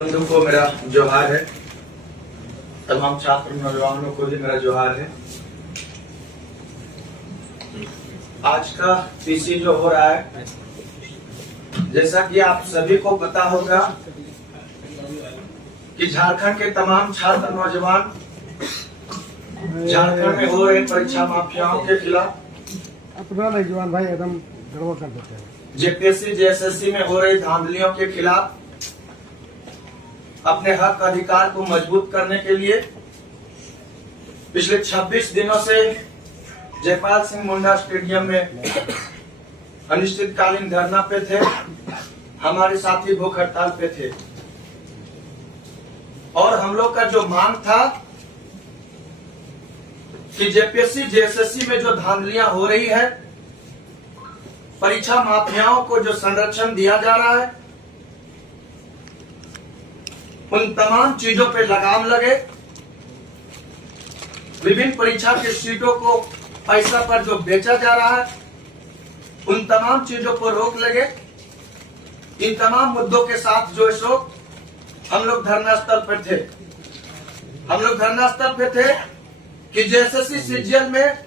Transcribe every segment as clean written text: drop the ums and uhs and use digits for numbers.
बंधु को मेरा जोहार है। तमाम छात्र नौजवानों को भी मेरा जोहार है। आज का पीसी जो हो रहा है, जैसा कि आप सभी को पता होगा कि झारखंड के तमाम छात्र नौजवान झारखंड में हो रहे परीक्षा माफियाओं के खिलाफ, अपना नौजवान भाई एकदम गड़बड़ कर देते हैं, जेपीएससी जेएसएससी में हो रही धांधलियों के खिलाफ अपने हक अधिकार को मजबूत करने के लिए पिछले 26 दिनों से जयपाल सिंह मुंडा स्टेडियम में अनिश्चितकालीन धरना पे थे। हमारे साथी भूख हड़ताल पे थे और हम लोग का जो मांग था कि जेपीएससी जेएसएससी में जो धांधलियां हो रही है, परीक्षा माफियाओं को जो संरक्षण दिया जा रहा है, उन तमाम चीजों पे लगाम लगे। विभिन्न परीक्षा की सीटों को पैसा पर जो बेचा जा रहा है, उन तमाम चीजों पर रोक लगे। इन तमाम मुद्दों के साथ जो सो हम लोग धरना स्थल पर थे। हम लोग धरना स्थल पे थे कि जेएसएससी सीजीएल में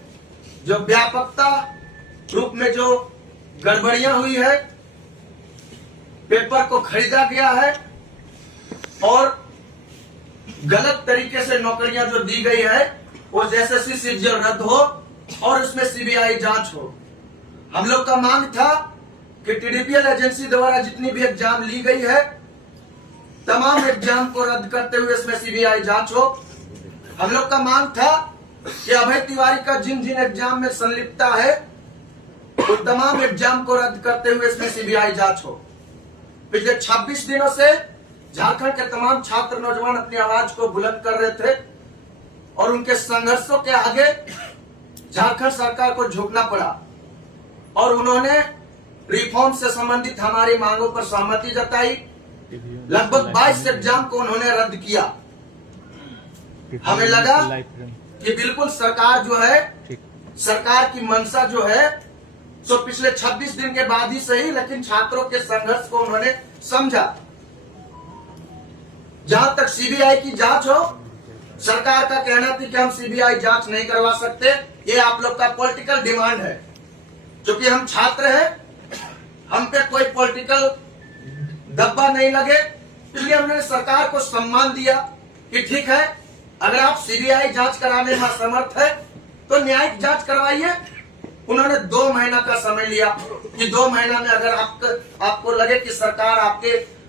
जो व्यापकता रूप में जो गड़बड़ियां हुई है, पेपर को खरीदा गया है और गलत तरीके से नौकरियां जो दी गई है, वो जेएसएससी सीजीएल रद्द हो और उसमें सीबीआई जांच हो। हम लोग का मांग था कि टीडीपीएल एजेंसी द्वारा जितनी भी एग्जाम ली गई है, तमाम एग्जाम को रद्द करते हुए इसमें सीबीआई जांच हो। हम लोग का मांग था कि अभय तिवारी का जिन जिन एग्जाम में संलिप्तता है, उन तमाम एग्जाम को रद्द करते हुए इसमें सीबीआई जांच हो। पिछले 26 दिनों से झारखंड के तमाम छात्र नौजवान अपनी आवाज को बुलंद कर रहे थे और उनके संघर्षों के आगे झारखंड सरकार को झुकना पड़ा और उन्होंने रिफॉर्म से संबंधित हमारी मांगों पर सहमति जताई। लगभग 22 एग्जाम को उन्होंने रद्द किया। हमें लगा कि बिल्कुल सरकार जो है, सरकार की मंशा जो है, सो पिछले 26 दिन के बाद ही सही, लेकिन छात्रों के संघर्ष को उन्होंने समझा। जहां तक सीबीआई की जांच हो, सरकार का कहना था कि हम सीबीआई जांच नहीं करवा सकते, ये आप लोग का पॉलिटिकल डिमांड है। क्योंकि हम छात्र हैं, हम पे कोई पॉलिटिकल दब्बा नहीं लगे, इसलिए हमने सरकार को सम्मान दिया कि ठीक है, अगर आप सीबीआई जांच कराने में असमर्थ है तो न्यायिक जांच करवाइए। उन्होंने 2 महीना का समय लिया कि 2 महीना में अगर आपको लगे कि सरकार आपके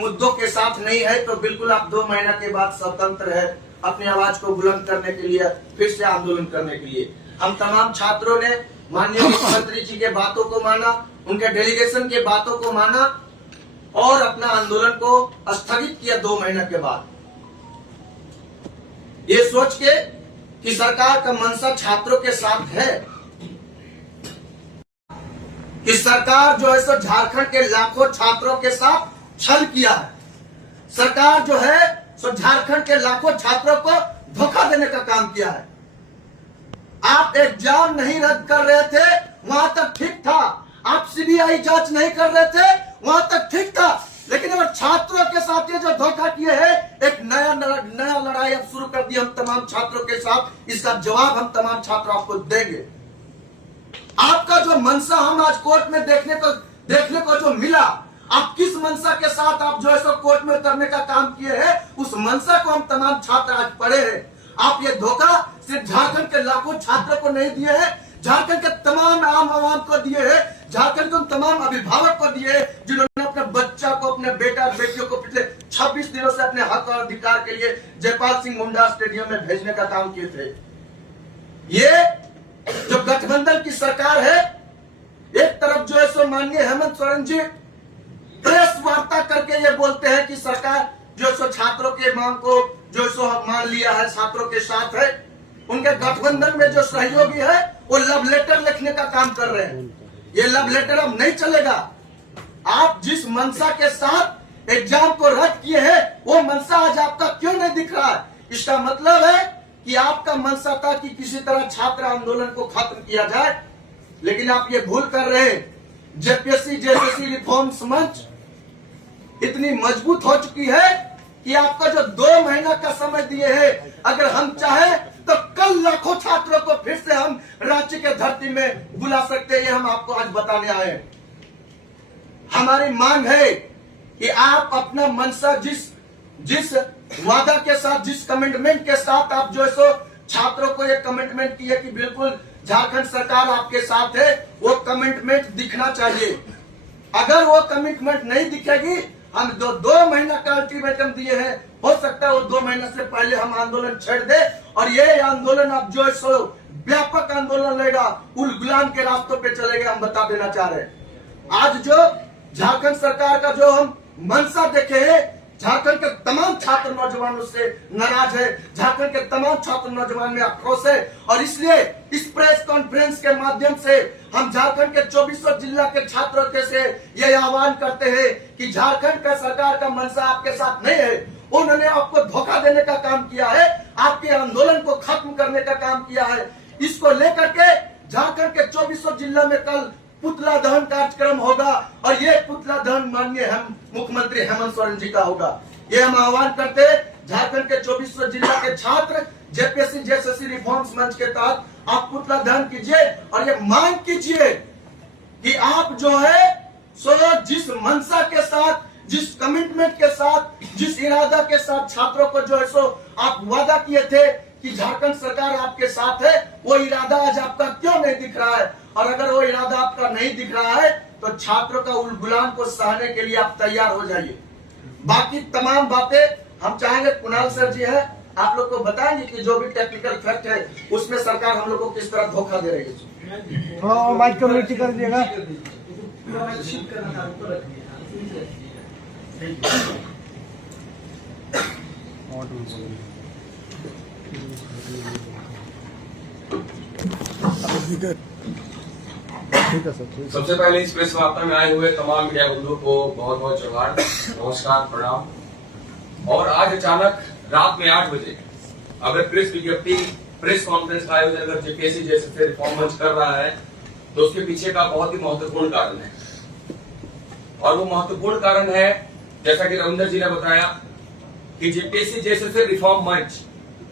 मुद्दों के साथ नहीं है, तो बिल्कुल आप 2 महीना के बाद स्वतंत्र है अपनी आवाज को बुलंद करने के लिए, फिर से आंदोलन करने के लिए। हम तमाम छात्रों ने माननीय मुख्यमंत्री जी के बातों को माना, उनके डेलीगेशन के बातों को माना और अपना आंदोलन को स्थगित किया 2 महीने के बाद, ये सोच के कि सरकार का मंशा छात्रों के साथ है, कि सरकार जो है सो झारखंड के लाखों छात्रों के साथ छल किया है। सरकार जो है सो झारखंड के लाखों छात्रों को धोखा देने का काम किया है। आप एग्जाम नहीं रद्द कर रहे थे, वहां तक ठीक था। आप सीबीआई जांच नहीं कर रहे थे, वहां तक ठीक था। लेकिन अगर छात्रों के साथ ये जो धोखा किए हैं, एक नया लड़ाई अब शुरू कर दी हम तमाम छात्रों के साथ। इसका जवाब हम तमाम छात्र आपको देंगे। आपका जो मंशा हम आज कोर्ट में देखने को जो मिला, आप किस मंशा के साथ आप जो है सो कोर्ट में उतरने का काम किए हैं, उस मंशा को हम तमाम छात्र आज पढ़े हैं। आप ये धोखा सिर्फ झारखंड के लाखों छात्रों को नहीं दिए हैं, झारखंड के तमाम आम आवाम को दिए हैं, झारखंड के तमाम अभिभावक को दिए हैं, जिन्होंने अपने बच्चा को, अपने बेटा बेटियों को पिछले 26 दिनों से अपने हक और अधिकार के लिए जयपाल सिंह मुंडा स्टेडियम में भेजने का काम किए थे। ये जो गठबंधन की सरकार है, एक तरफ जो है सो माननीय हेमंत सोरेन जी प्रेस वार्ता करके ये बोलते हैं कि सरकार जो सो छात्रों के मांग को जो सो मान लिया है, छात्रों के साथ है। उनके गठबंधन में जो सहयोगी है, वो लव लेटर लिखने का काम कर रहे हैं। ये लव लेटर अब नहीं चलेगा। आप जिस मंशा के साथ एग्जाम को रद्द किए हैं, वो मंशा आज आपका क्यों नहीं दिख रहा है? इसका मतलब है कि आपका मंशा था कि किसी तरह छात्र आंदोलन को खत्म किया जाए, लेकिन आप ये भूल कर रहे हैं। जेपीएससी जेएसएससी रिफॉर्म्स मंच इतनी मजबूत हो चुकी है कि आपका जो 2 महीना का समय दिए हैं, अगर हम चाहें तो कल लाखों छात्रों को फिर से हम रांची के धरती में बुला सकते हैं। ये हम आपको आज बताने आए हैं। हमारी मांग है कि आप अपना मनसा जिस वादा के साथ, जिस कमिटमेंट के साथ आप जो है सो छात्रों को ये कमिटमेंट किए कि बिल्कुल झारखंड सरकार आपके साथ है, वो कमिटमेंट दिखना चाहिए। अगर वो कमिटमेंट नहीं दिखेगी, हम 2 महीना का अल्टीमेटम दिए हैं, हो सकता है वो 2 महीना से पहले हम आंदोलन छेड़ दे और ये आंदोलन अब जो है सो व्यापक आंदोलन लेगा, उल गुलाम के रास्तों पे चलेगा। हम बता देना चाह रहे हैं। आज जो झारखंड सरकार का जो हम मंशा देखे हैं, झारखंड के तमाम छात्र नौजवान उससे नाराज है, झारखंड के तमाम छात्र नौजवान में आक्रोश है। और इसलिए इस प्रेस कॉन्फ्रेंस के माध्यम से हम झारखंड के 24 जिला के छात्रों के से ये आह्वान करते हैं कि झारखंड का सरकार का मंशा आपके साथ नहीं है। उन्होंने आपको धोखा देने का काम किया है, आपके आंदोलन को खत्म करने का काम किया है। इसको लेकर के झारखंड के 24 जिला में कल पुतला दहन कार्यक्रम होगा और ये पुतला दहन माननीय हम मुख्यमंत्री हेमंत सोरेन जी का होगा। ये हम आह्वान करते हैं झारखंड के 24 जिला के छात्र जेपीएससी जेएसएससी रिफॉर्म्स मंच के तहत आप पुतला दहन कीजिए और ये मांग कीजिए कि आप जो है सो जिस मंशा के साथ, जिस कमिटमेंट के साथ, जिस इरादा के साथ छात्रों को जो है सो आप वादा किए थे कि झारखंड सरकार आपके साथ है, वो इरादा आज आपका क्यों नहीं दिख रहा है? और अगर वो इरादा आपका नहीं दिख रहा है तो छात्रों का उलगुलाम को सहने के लिए आप तैयार हो जाइए। बाकी तमाम बातें हम चाहेंगे कुणाल सर जी है, आप लोग को बताएंगे कि जो भी टेक्निकल फैक्ट है उसमें सरकार हम लोग को किस तरह धोखा दे रही है। हाँ, माइक कम्युनिटी कर दिएगा। ठीक है सर। सबसे पहले इस प्रेस वार्ता में आए हुए तमाम मीडिया बंधुओं को बहुत बहुत जोहार, नमस्कार, प्रणाम। और आज अचानक रात में 8 बजे अगर प्रेस विज्ञप्ति, प्रेस कॉन्फ्रेंस का आयोजन अगर जेपीएससी जैसे रिफॉर्म मंच कर रहा है तो उसके पीछे का बहुत ही महत्वपूर्ण कारण है। और वो महत्वपूर्ण कारण है, जैसा कि रविंदर जी ने बताया, कि जेपीएससी जैसे रिफॉर्म मंच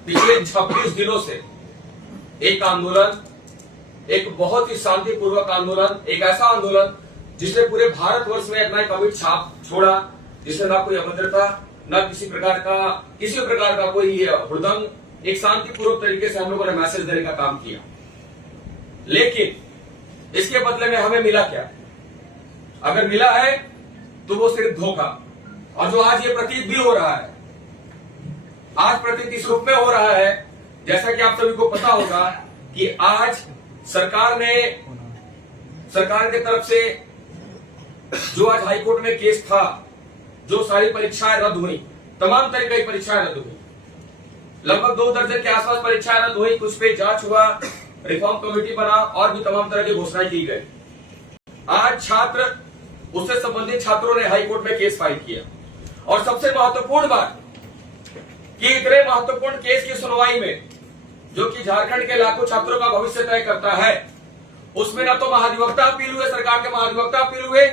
पिछले 26 दिनों से एक आंदोलन, एक बहुत ही शांतिपूर्वक आंदोलन, एक ऐसा आंदोलन जिसने पूरे भारतवर्ष में अपना एक अमिट छाप छोड़ा, जिसमें ना कोई अभद्रता, न किसी प्रकार का कोई हुड़दंग, एक शांतिपूर्वक तरीके से हम लोगों ने मैसेज देने का काम किया। लेकिन इसके बदले में हमें मिला क्या? अगर मिला है तो वो सिर्फ धोखा। और जो आज ये प्रतीत भी हो रहा है, आज प्रतीत इस रूप में हो रहा है, जैसा कि आप सभी को पता होगा कि आज सरकार की तरफ से जो आज हाईकोर्ट में केस था, जो सारी परीक्षाएं रद्द हुई, तमाम तरह की परीक्षाएं रद्द हुई, लगभग 2 दर्जन के आसपास परीक्षाएं रद्द हुई, कुछ पे जांच हुआ, रिफॉर्म कमेटी बना और भी तमाम तरह की घोषणाएं की गई। आज छात्र, उससे संबंधित छात्रों ने हाईकोर्ट में केस फाइल किया। और सबसे महत्वपूर्ण बात कि इतने महत्वपूर्ण केस की सुनवाई में, जो कि झारखंड के लाखों छात्रों का भविष्य तय करता है, उसमें ना तो महाधिवक्ता अपील हुए, सरकार के महाधिवक्ता अपील हुए,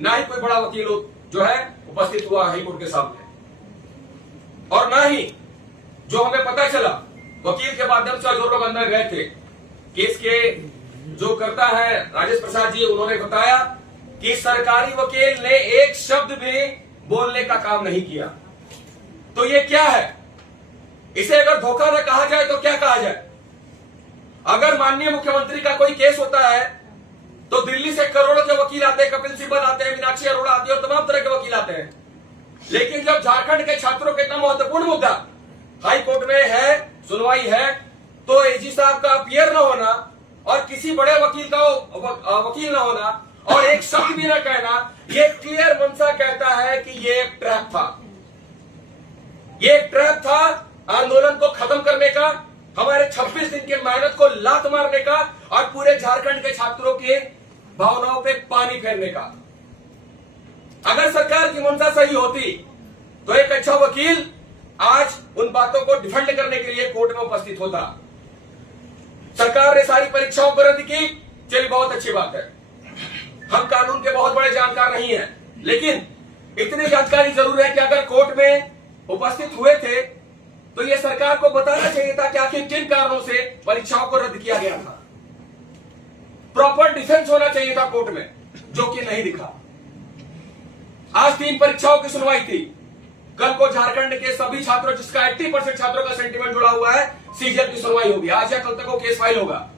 ना ही कोई बड़ा वकील जो है उपस्थित हुआ हाईकोर्ट के सामने। और ना ही जो हमें पता चला, वकील के माध्यम से जो लोग अंदर गए थे, केस के जो करता है राजेश प्रसाद जी, उन्होंने बताया कि सरकारी वकील ने एक शब्द भी बोलने का काम नहीं किया। तो ये क्या है? इसे अगर धोखा न कहा जाए तो क्या कहा जाए? अगर माननीय मुख्यमंत्री का कोई केस होता है तो दिल्ली से करोड़ों के वकील आते हैं, कपिल सिब्बल आते हैं, मीनाक्षी अरोड़ा आती है और तमाम तरह के वकील आते हैं। लेकिन जब झारखंड के छात्रों का इतना महत्वपूर्ण मुद्दा हाई कोर्ट में है, सुनवाई है, तो एजी साहब का अपीयर न होना और किसी बड़े वकील का वकील न होना और एक शब्द भी न कहना, ये क्लियर मंशा कहता है कि ये एक ट्रैप था। ये एक ट्रैप था आंदोलन को खत्म करने का, हमारे 26 दिन की मेहनत को लात मारने का और पूरे झारखंड के छात्रों के भावनाओं पे पानी फेरने का। अगर सरकार की मंशा सही होती तो एक अच्छा वकील आज उन बातों को डिफेंड करने के लिए कोर्ट में उपस्थित होता। सरकार ने सारी परीक्षाओं को रद्द की, चलिए बहुत अच्छी बात है। हम कानून के बहुत बड़े जानकार नहीं हैं, लेकिन इतनी जानकारी जरूर है कि अगर कोर्ट में उपस्थित हुए थे तो ये सरकार को बताना चाहिए था कि आखिर किन कारणों से परीक्षाओं को रद्द किया गया था। प्रॉपर डिफेंस होना चाहिए था कोर्ट में, जो कि नहीं दिखा। आज 3 परीक्षाओं की सुनवाई थी। कल को झारखंड के सभी छात्रों, जिसका 80% छात्रों का सेंटीमेंट जुड़ा हुआ है, सीजीएल की सुनवाई होगी। आज या कल तक वो केस फाइल होगा।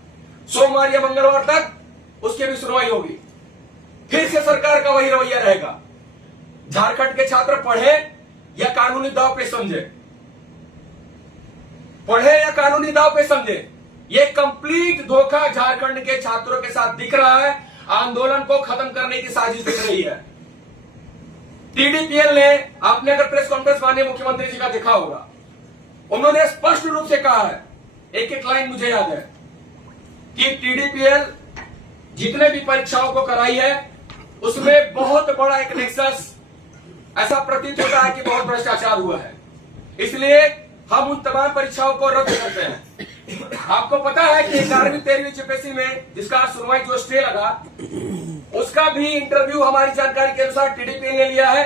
सोमवार या मंगलवार तक उसकी भी सुनवाई होगी। फिर से सरकार का वही रवैया रहेगा। झारखंड के छात्र पढ़े या कानूनी दाव पे समझे, पढ़े या कानूनी दाव पे समझे। ये कंप्लीट धोखा झारखंड के छात्रों के साथ दिख रहा है। आंदोलन को खत्म करने की साजिश दिख रही है। टीडीपीएल ने, आपने अगर प्रेस कॉन्फ्रेंस माननीय मुख्यमंत्री जी का देखा होगा, उन्होंने स्पष्ट रूप से कहा है, एक एक लाइन मुझे याद है, कि टीडीपीएल जितने भी परीक्षाओं को कराई है उसमें बहुत बड़ा एक नेक्सस, ऐसा प्रतीत होता है कि बहुत भ्रष्टाचार हुआ है, इसलिए हम उन तमाम परीक्षाओं को रद्द करते हैं। आपको पता है कि 11वीं 13वीं जीपीएससी में जिसका सुनवाई जो स्टे लगा, उसका भी इंटरव्यू हमारी जानकारी के अनुसार टीडीपीएल ने लिया है।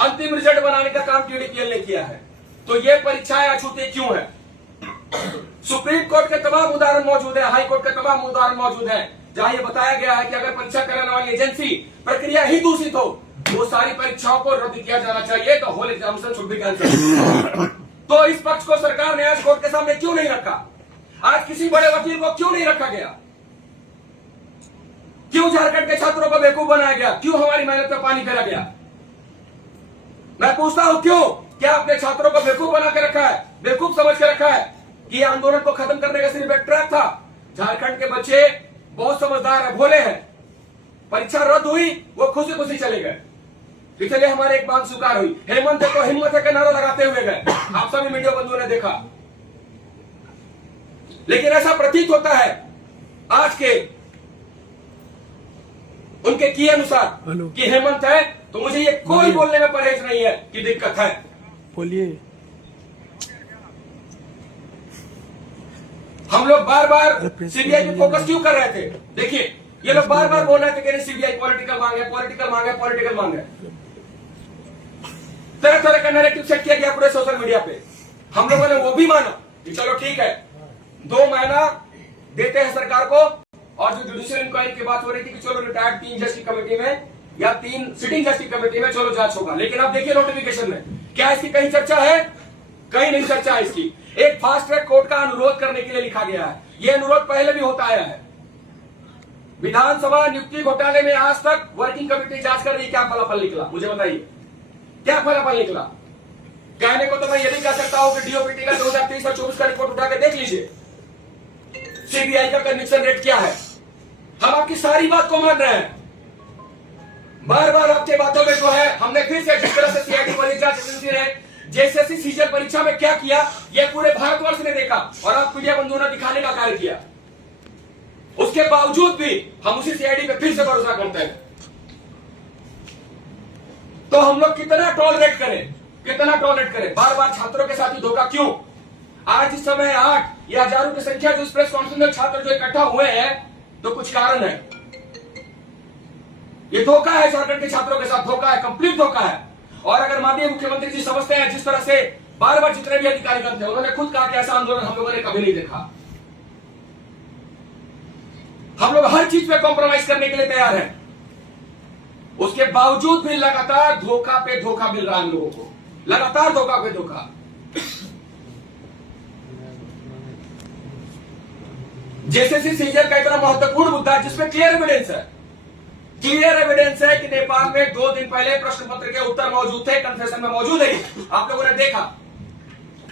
अंतिम रिजल्ट बनाने का काम टीडीपीएल ने किया है। तो ये परीक्षाएं अछूती क्यों है? सुप्रीम कोर्ट के तमाम उदाहरण मौजूद है, हाई कोर्ट के तमाम उदाहरण मौजूद है, जहां ये बताया गया है कि अगर परीक्षा कराने वाली एजेंसी प्रक्रिया ही दूषित हो, वो सारी परीक्षाओं को रद्द किया जाना चाहिए। तो whole examination should be cancelled. तो इस पक्ष को सरकार ने आज कोर्ट के सामने क्यों नहीं रखा? आज किसी बड़े वकील को क्यों नहीं रखा गया? क्यों झारखंड के छात्रों को बेवकूफ बनाया गया? क्यों हमारी मेहनत पर पानी फेरा गया? मैं पूछता हूं, क्यों? क्या अपने छात्रों को बेवकूफ बना के रखा है, बेवकूफ समझ के रखा है कि आंदोलन को खत्म करने का सिर्फ एक ट्रैप था? झारखंड के बच्चे बहुत समझदार है, भोले हैं। परीक्षा रद्द हुई, वो खुशी खुशी चले गए। इसलिए हमारे एक मांग स्वीकार हुई। हेमंत को हिम्मत है का नारा लगाते हुए गए। आप सभी मीडिया बंधुओं ने देखा। लेकिन ऐसा प्रतीत होता है आज के उनके किए अनुसार कि हेमंत है, तो मुझे ये कोई बोलने में परहेज नहीं है कि दिक्कत है। बोलिए। हम लोग बार बार सीबीआई पे फोकस क्यों कर रहे थे? देखिए, ये लोग बार बार बोल रहे थे कि सीबीआई पॉलिटिकल मांगे, पॉलिटिकल मांगे, पॉलिटिकल मांगे। तरह तरह का नैरेटिव सेट किया गया पूरे सोशल मीडिया पे। हम लोगों ने वो भी माना कि चलो ठीक है, 2 महीना देते हैं सरकार को। और जो जुडिशियल इंक्वायरी की बात हो रही थी कि चलो रिटायर्ड 3 जज की कमेटी में या 3 सिटिंग जज की कमेटी में चलो जांच होगा, लेकिन अब देखिए नोटिफिकेशन में क्या इसकी कहीं चर्चा है? कहीं नहीं चर्चा है इसकी। एक फास्ट ट्रैक कोर्ट का अनुरोध करने के लिए लिखा गया है। यह अनुरोध पहले भी होता आया है। विधानसभा नियुक्ति घोटाले में आज तक वर्किंग कमेटी जांच कर रही, क्या फलाफल निकला? मुझे बताइए, क्या फलाफल निकला? कहने को तो मैं यही कह सकता हूं कि डीओपीटी का 2023 और 24 का रिपोर्ट उठा के देख लीजिए, सीबीआई का कन्विक्शन रेट क्या है। हम आपकी सारी बात को मान रहे हैं। बार बार आपके बातों में जो है, हमने फिर से जिस तरह से सीआईडी वाली जांच एजेंसी ने जेएसएससी सीजीएल परीक्षा में क्या किया, यह पूरे भारतवर्ष ने देखा और आप मीडिया बंधुओं ने दिखाने का कार्य किया। उसके बावजूद भी हम उसी सीआईडी पे फिर से भरोसा करते हैं। तो हम लोग कितना टॉलरेट करें, कितना टॉलरेट करें? बार बार छात्रों के साथ ही धोखा क्यों? आज इस समय 8 या हजारों की संख्या जो इस प्रेस कॉन्फ्रेंस में छात्र जो इकट्ठा हुए हैं, तो कुछ कारण है। ये धोखा है, झारखंड के छात्रों के साथ धोखा है, कंप्लीट धोखा है। और अगर माननीय मुख्यमंत्री जी समझते हैं, जिस तरह से बार बार जितने भी अधिकारीगण थे, उन्होंने खुद कहा कि ऐसा आंदोलन हम लोगों ने कभी नहीं देखा। हम लोग हर चीज पे कॉम्प्रोमाइज करने के लिए तैयार हैं। उसके बावजूद भी लगातार धोखा पे धोखा मिल रहा है हम लोगों को, लगातार धोखा पे धोखा। जेएसएससी सीजीएल का इतना महत्वपूर्ण मुद्दा है जिसमें क्लियर एविडेंस है, क्लियर एविडेंस है कि नेपाल में 2 दिन पहले प्रश्न पत्र के उत्तर मौजूद थे, कन्फेशन में मौजूद है। आप लोगों ने देखा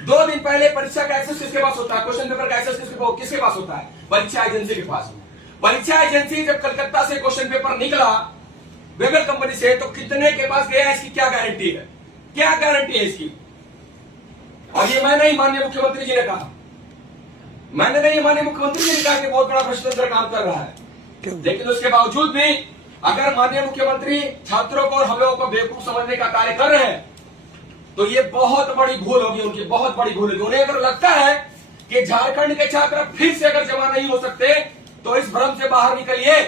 2 दिन पहले परीक्षा का एक्सेस किसके पास होता है, क्वेश्चन पेपर का एक्सेस किसके पास होता है? परीक्षा एजेंसी के पास। परीक्षा एजेंसी जब कलकत्ता से क्वेश्चन पेपर निकला वेबल कंपनी से, तो कितने के पास गया, इसकी क्या गारंटी है? क्या गारंटी है इसकी? और ये मैं नहीं, माननीय मुख्यमंत्री जी ने कहा, मैंने नहीं, माननीय मुख्यमंत्री जी ने कहा कि बहुत बड़ा भ्रष्टाचार काम कर रहा है। लेकिन उसके बावजूद भी अगर माननीय मुख्यमंत्री छात्रों को और हम लोगों को बेवकूफ समझने का कार्य कर रहे हैं, तो ये बहुत बड़ी भूल होगी उनकी, बहुत बड़ी भूल होगी। उन्हें अगर लगता है कि झारखंड के छात्र फिर से अगर जमा नहीं हो सकते, तो इस भ्रम से बाहर निकलिए,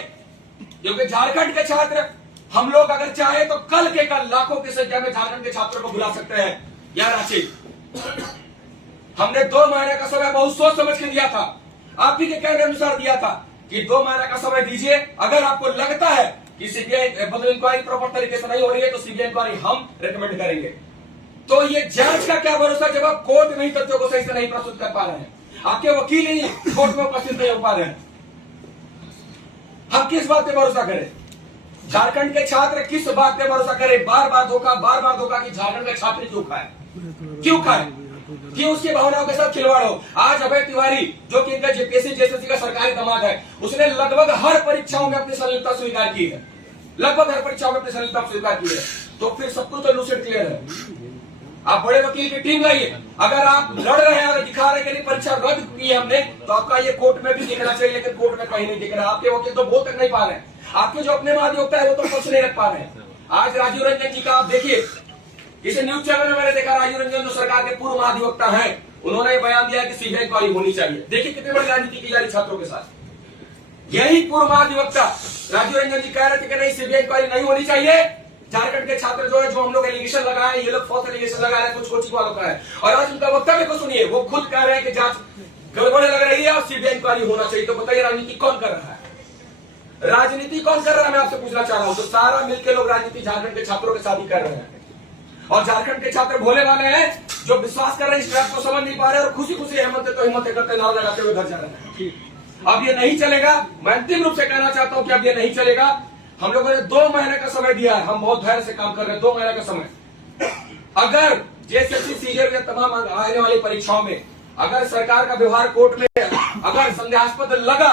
क्योंकि झारखंड के छात्र, हम लोग अगर चाहे तो कल के कल लाखों की संख्या में झारखंड के छात्रों को बुला सकते हैं। या रांची। हमने 2 महीने का समय बहुत सोच समझ के दिया था, आप ही के कहने अनुसार दिया था कि 2 महीने का समय दीजिए। अगर आपको लगता है कि सीबीआई इंक्वायरी प्रॉपर तरीके से नहीं हो रही है तो सीबीआई इंक्वायरी हम रेकमेंड करेंगे। तो ये जांच का क्या भरोसा जब आप कोर्ट में ही तथ्यों को सही से नहीं प्रस्तुत कर पा रहे हैं, आपके वकील ही कोर्ट में उपस्थित नहीं हो पा रहे हैं, हम किस बात पे भरोसा करें? झारखंड के छात्र किस बात पे भरोसा करें? बार बार धोखा कि झारखंड के छात्र क्यों खाए, क्यों उसकी भावनाओं के साथ खिलवाड़ हो। आज अभय तिवारी जो कि इनका जेपीएससी जेएसएससी का सरकारी दामाद है, उसने लगभग हर परीक्षाओं में अपनी संलिप्तता स्वीकार की है, लगभग हर परीक्षाओं में अपनी संलिप्तता स्वीकार की है। तो फिर सब कुछ तो लूसेंट क्लियर है। आप बड़े वकील की टीम लाइए, अगर आप लड़ रहे हैं और दिखा रहे हैं कि परीक्षा रद्द की है हमने, तो आपका ये कोर्ट में भी दिखना चाहिए, लेकिन कोर्ट में कहीं नहीं दिख रहा। आपके वकील तो बोल तक नहीं पा रहे हैं, आपके जो अपने महाधिवक्ता है वो तो पक्ष नहीं रख पा रहे हैं। आज राजीव रंजन जी का आप देखिए, इसे न्यूज चैनल में मैंने देखा, राजीव रंजन जो सरकार के पूर्व महाधिवक्ता हैं, उन्होंने बयान दिया कि सीबीआई इंक्वायरी होनी चाहिए। देखिए कितनी बड़ी राजनीति की जा रही छात्रों के साथ। यही पूर्व महाधिवक्ता राजीव रंजन जी कह रहे थे कि नहीं सीबीआई इंक्वायरी नहीं होनी चाहिए। झारखंड के छात्र जो है, जो हम लोग एलिगेशन लगाए, ये लोग फॉल्स एलिगेशन लगा रहे हैं, कुछ कोचिंग वालों का है, और आज उनका वक्तव्य को सुनिए, वो खुद कह रहे हैं कि जांच गड़बड़ लग रही है और सीबीआई इंक्वायरी होना चाहिए। तो बताइए राजनीति कौन कर रहा है? राजनीति कौन कर रहा है? मैं आपसे पूछना चाह रहा हूं। तो सारा मिलकर लोग राजनीति झारखंड के छात्रों के साथ ही कर रहे हैं, और झारखंड के छात्र भोले वाले हैं जो विश्वास कर रहे हैं, इस बात को समझ नहीं पा रहे और खुशी खुशी हिम्मत करते नारा लगाते हुए घर जा रहे हैं। अब ये नहीं चलेगा। मैं अंतिम रूप से कहना चाहता हूं कि अब ये नहीं चलेगा। हम लोगों ने 2 महीने का समय दिया है, हम बहुत धैर्य से काम कर रहे हैं। 2 महीने का समय, अगर जेएसएससी सीजीएल या तमाम आने वाली परीक्षाओं में अगर सरकार का व्यवहार कोर्ट में अगर संदेहास्पद लगा,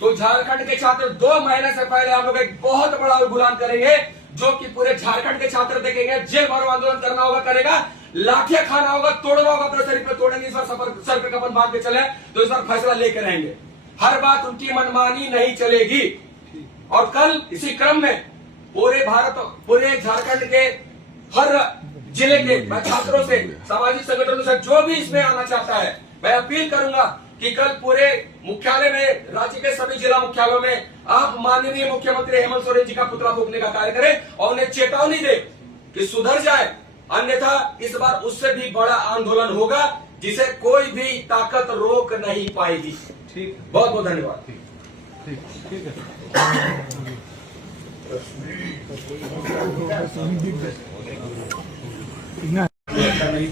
तो झारखंड के छात्र 2 महीने से पहले हम लोग एक बहुत बड़ा उद्घाटन करेंगे, जो कि पूरे झारखंड के छात्र देखेंगे। जेल भरो आंदोलन करना होगा, करेगा, लाठियां खाना होगा, तोड़ना होगा, अपने शरीर पर तोड़ेंगे। इस बार सर पे कफन बांध के चले तो इस बार फैसला लेकर रहेंगे। हर बात उनकी मनमानी नहीं चलेगी। और कल इसी क्रम में पूरे झारखंड के हर जिले के छात्रों से, सामाजिक संगठनों से, जो भी इसमें आना चाहता है, मैं अपील करूंगा कि कल पूरे मुख्यालय में, राज्य के सभी जिला मुख्यालयों में आप माननीय मुख्यमंत्री हेमंत सोरेन जी का पुतला फूंकने का कार्य करें और उन्हें चेतावनी दे कि सुधर जाए, अन्यथा इस बार उससे भी बड़ा आंदोलन होगा जिसे कोई भी ताकत रोक नहीं पाएगी। ठीक, बहुत बहुत धन्यवाद। ठीक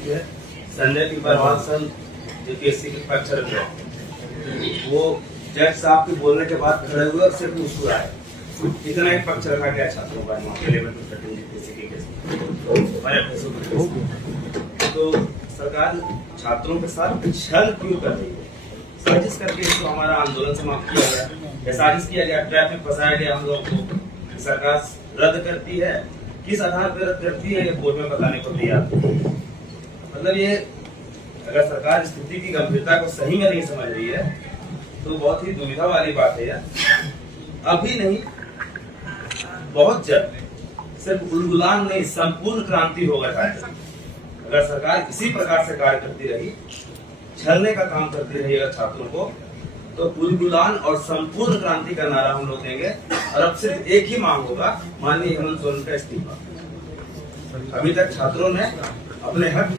है। संजय की बर्बाद सन जेपीएससी के पक्ष रख रहे, वो जज साहब के बोलने के बाद खड़े हुए और सिर्फ मुस्कुराए। इतना ही पक्ष रखा गया छात्रों का तो सरकार छात्रों के साथ छल क्यों कर रही है? साजिश करके इसको हमारा आंदोलन समाप्त किया गया, साजिश किया गया, ट्रैफिक फंसाया गया हम लोग को। सरकार रद्द करती है, किस आधार पर रद्द करती है ये कोर्ट में बताने को तैयार। मतलब ये अगर सरकार स्थिति की गंभीरता को सही में नहीं समझ रही है तो बहुत ही दुविधा वाली बात है यार। अभी नहीं, बहुत जल्द सिर्फ उलगुलान नहीं, संपूर्ण क्रांति होगा झारखंड। अगर सरकार इसी प्रकार से कार्य करती रही, छलने का काम करती रही अगर छात्रों को, तो उलगुलान और संपूर्ण क्रांति का नारा हम लोग देंगे। और अब सिर्फ एक ही मांग होगा, माननीय हेमंत सोरेन का इस्तीफा। अभी तक छात्रों ने अपने हक